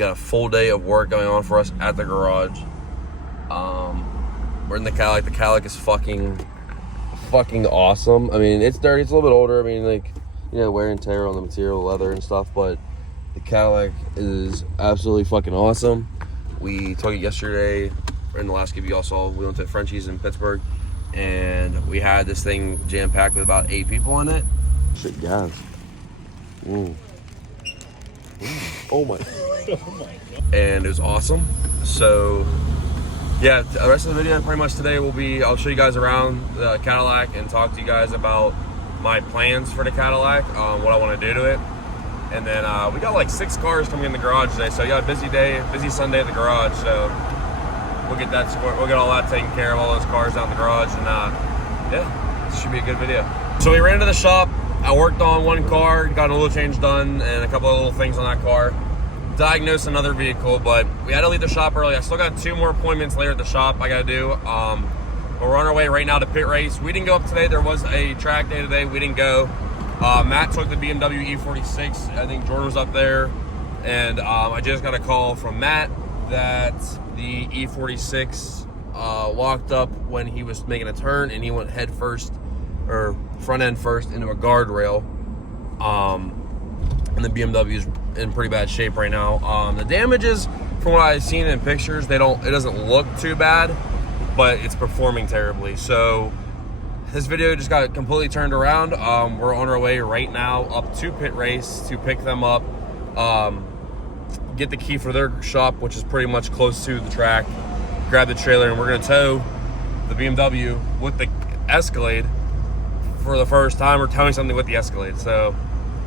got a full day of work going on for us at the garage. We're in the Cadillac. The Cadillac is fucking awesome. I mean, it's dirty. It's a little bit older. I mean, like, you know, wear and tear on the material, leather and stuff, but the Cadillac is absolutely fucking awesome. We took it yesterday, in the last give you all saw. We went to Frenchie's in Pittsburgh, and we had this thing jam-packed with about 8 people in it. Shit, guys. Ooh. Oh my. Oh my God. And it was awesome. So, yeah, the rest of the video pretty much today will be, I'll show you guys around the Cadillac and talk to you guys about my plans for the Cadillac, what I want to do to it. And then we got like 6 cars coming in the garage today, so we got a busy day, busy Sunday at the garage. So we'll get all that taken care of, all those cars down in the garage, and yeah, this should be a good video. So we ran into the shop. I worked on one car, got a little change done, and a couple of little things on that car. Diagnosed another vehicle, but we had to leave the shop early. I still got 2 more appointments later at the shop I gotta do. But we're on our way right now to Pittrace. We didn't go up today. There was a track day today. We didn't go. Matt took the BMW E46. I think Jordan was up there. And I just got a call from Matt that the E46 locked up when he was making a turn, and he went head first, or front end first, into a guardrail. And the BMW is in pretty bad shape right now. The damages, from what I've seen in pictures, it doesn't look too bad, but it's performing terribly. So this video just got completely turned around. We're on our way right now up to Pittrace to pick them up, get the key for their shop, which is pretty much close to the track, grab the trailer, and we're gonna tow the BMW with the Escalade for the first time. We're towing something with the Escalade, so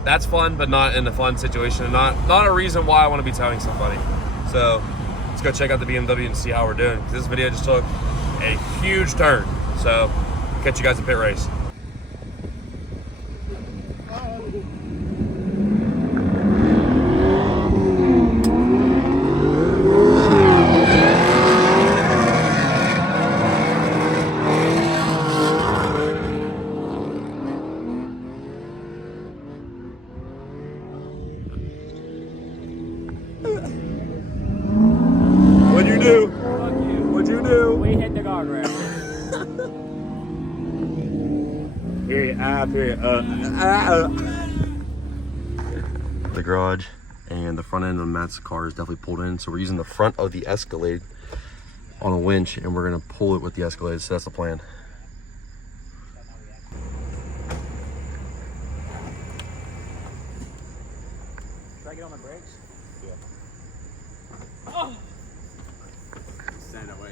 that's fun, but not in a fun situation, not a reason why I want to be towing somebody. So let's go check out the BMW and see how we're doing. This video just took a huge turn. So catch you guys at Pittrace. What'd you do? Fuck you. What'd you do? We hit the guardrail. The garage and the front end of Matt's car is definitely pulled in, so we're using the front of the Escalade on a winch, and we're gonna pull it with the Escalade. So that's the plan. Should I get on the brakes? Yeah. Oh! Stand away.